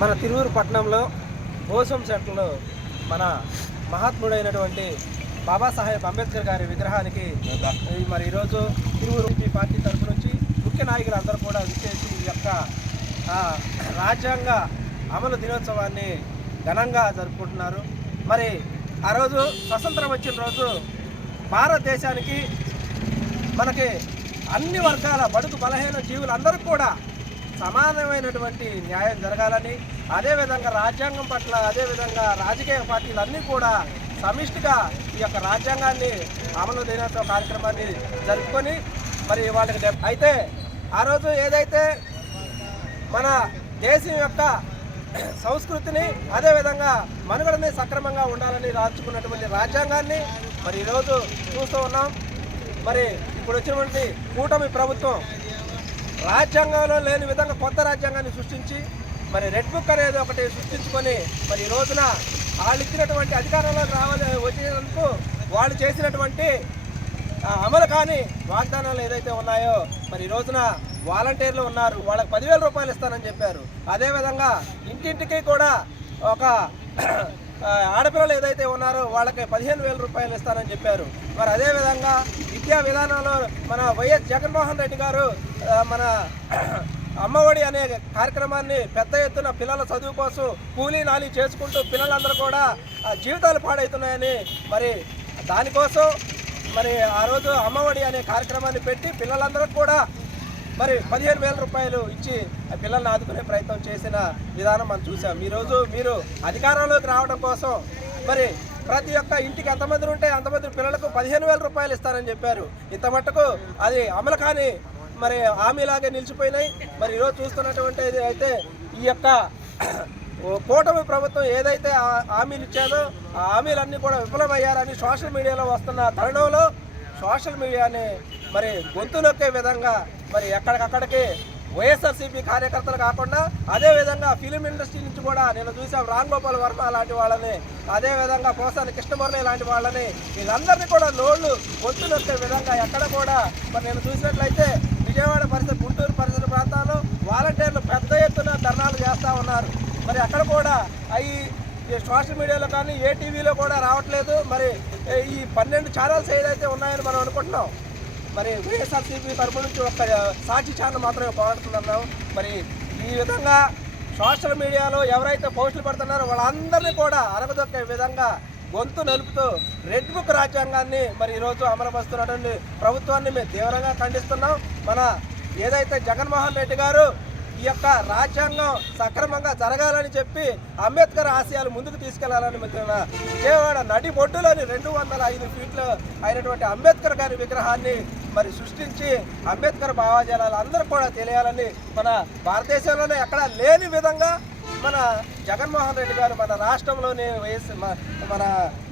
మన తిరువురు పట్టణంలో ఓసం సెంటర్లో మన మహాత్ముడైనటువంటి బాబాసాహెబ్ అంబేద్కర్ గారి విగ్రహానికి మరి ఈరోజు తిరువురు ఈ పార్టీ తరఫు నుంచి ముఖ్య నాయకులు అందరూ కూడా విచ్చేసి ఈ యొక్క రాజ్యాంగ అమలు దినోత్సవాన్ని ఘనంగా జరుపుకుంటున్నారు. మరి ఆ రోజు స్వతంత్రం వచ్చిన రోజు భారతదేశానికి మనకి అన్ని వర్గాల బడుగు బలహీన జీవులందరూ కూడా సమానమైనటువంటి న్యాయం జరగాలని అదేవిధంగా రాజ్యాంగం పట్ల అదేవిధంగా రాజకీయ పార్టీలన్నీ కూడా సమిష్టిగా ఈ యొక్క రాజ్యాంగాన్ని అమలు దినోత్సవ కార్యక్రమాన్ని జరుపుకొని మరి వాళ్ళకి అయితే ఆ రోజు ఏదైతే మన దేశం యొక్క సంస్కృతిని అదేవిధంగా మనుగడని సక్రమంగా ఉండాలని రాచుకున్నటువంటి రాజ్యాంగాన్ని మరి ఈరోజు చూస్తూ ఉన్నాం. మరి ఇప్పుడు వచ్చినటువంటి కూటమి ప్రభుత్వం రాజ్యాంగంలో లేని విధంగా కొత్త రాజ్యాంగాన్ని సృష్టించి మరి రెడ్ బుక్ అనేది ఒకటి సృష్టించుకొని మరి ఈ రోజున వాళ్ళు ఇచ్చినటువంటి అధికారంలోకి రావాలి వచ్చేందుకు వాళ్ళు చేసినటువంటి అమలు కాని వాగ్దానాలు ఏదైతే ఉన్నాయో మరి ఈ రోజున వాలంటీర్లు ఉన్నారు వాళ్ళకి పదివేల రూపాయలు ఇస్తానని చెప్పారు. అదేవిధంగా ఇంటింటికి కూడా ఒక ఆడపిల్లలు ఏదైతే ఉన్నారో వాళ్ళకి పదిహేను వేల రూపాయలు ఇస్తానని చెప్పారు. మరి అదేవిధంగా విద్యా విధానంలో మన వైఎస్ జగన్మోహన్ రెడ్డి గారు మన అమ్మఒడి అనే కార్యక్రమాన్ని పెద్ద ఎత్తున పిల్లల చదువు కోసం కూలీ నాలి చేసుకుంటూ పిల్లలందరూ కూడా ఆ, జీవితాలు పాడవుతున్నాయని మరి దానికోసం మరి ఆ రోజు అమ్మఒడి అనే కార్యక్రమాన్ని పెట్టి పిల్లలందరూ కూడా మరి పదిహేను వేల రూపాయలు ఇచ్చి ఆ పిల్లల్ని ఆదుకునే ప్రయత్నం చేసిన విధానం మనం చూసాం. ఈరోజు మీరు అధికారంలోకి రావడం కోసం మరి ప్రతి ఒక్క ఇంటికి ఎంతమంది ఉంటే అంతమంది పిల్లలకు పదిహేను వేల రూపాయలు ఇస్తారని చెప్పారు. ఇంత మట్టుకు అది అమలు కాని మరి హామీలాగే నిలిచిపోయినాయి. మరి ఈరోజు చూస్తున్నటువంటి అయితే ఈ యొక్క కూటమి ప్రభుత్వం ఏదైతే ఆ- హామీలు ఇచ్చాదో ఆ హామీలన్నీ కూడా విఫలమయ్యారని సోషల్ మీడియాలో వస్తున్న తరుణంలో సోషల్ మీడియాని మరి గొంతు నొక్కే విధంగా మరి ఎక్కడికక్కడికి వైఎస్ఆర్సీపీ కార్యకర్తలు కాకుండా అదే విధంగా ఫిలిం ఇండస్ట్రీ నుంచి కూడా నేను చూసాం రామ్ గోపాల్ వర్మ లాంటి వాళ్ళని అదే విధంగా పోసాని కృష్ణమురళి లాంటి వాళ్ళని వీళ్ళందరినీ కూడా లోన్లు గొంతు విధంగా ఎక్కడ కూడా మరి నేను చూసినట్లయితే విజయవాడ పరిసర గుంటూరు పరిసర ప్రాంతాల్లో వాలంటీర్లు పెద్ద ఎత్తున ధర్నాలు చేస్తూ ఉన్నారు. మరి అక్కడ కూడా అవి ఈ సోషల్ మీడియాలో కానీ ఏ టీవీలో కూడా రావట్లేదు. మరి ఈ పన్నెండు ఛానల్స్ ఏదైతే ఉన్నాయని మనం అనుకుంటున్నాం మరి వైఎస్ఆర్సీపీ తరపు నుంచి ఒక సాక్షి ఛానల్ మాత్రమే పోరాడుతున్నాం మరి ఈ విధంగా సోషల్ మీడియాలో ఎవరైతే పోస్టులు పెడుతున్నారో వాళ్ళందరినీ కూడా అరగదొక్కే విధంగా గొంతు నలుపుతూ రెడ్ బుక్ రాజ్యాంగాన్ని మరి ఈరోజు అమలుపరుస్తున్నటువంటి ప్రభుత్వాన్ని మేము తీవ్రంగా ఖండిస్తున్నాం. మన ఏదైతే జగన్మోహన్ రెడ్డి గారు ఈ యొక్క రాజ్యాంగం సక్రమంగా జరగాలని చెప్పి అంబేద్కర్ ఆశయాలు ముందుకు తీసుకెళ్ళాలని మిత్రుల విజయవాడ నడి బొడ్డులోని రెండు వందల ఐదు ఫీట్లు అయినటువంటి అంబేద్కర్ గారి విగ్రహాన్ని మరి సృష్టించి అంబేద్కర్ భావాజాలాలు అందరూ కూడా తెలియాలని మన భారతదేశంలోనే ఎక్కడా లేని విధంగా మన జగన్మోహన్ రెడ్డి గారు మన రాష్ట్రంలోని వైఎస్ మన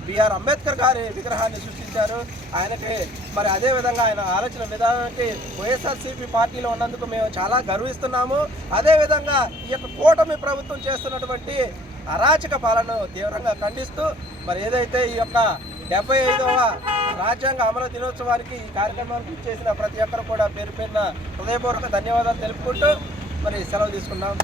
బిఆర్ అంబేద్కర్ గారి విగ్రహాన్ని సృష్టించారు. ఆయనకి మరి అదే విధంగా ఆయన ఆలోచన విధానానికి వైఎస్ఆర్సీపీ పార్టీలో ఉన్నందుకు మేము చాలా గర్విస్తున్నాము. అదేవిధంగా ఈ యొక్క కూటమి ప్రభుత్వం చేస్తున్నటువంటి అరాచక పాలనను తీవ్రంగా ఖండిస్తూ మరి ఏదైతే ఈ యొక్క డెబ్బై ఐదవ రాజ్యాంగ అమలు దినోత్సవానికి ఈ కార్యక్రమానికి చేసిన ప్రతి ఒక్కరు కూడా పేరు పేరున హృదయపూర్వక ధన్యవాదాలు తెలుపుకుంటూ మరి సెలవు తీసుకున్నాం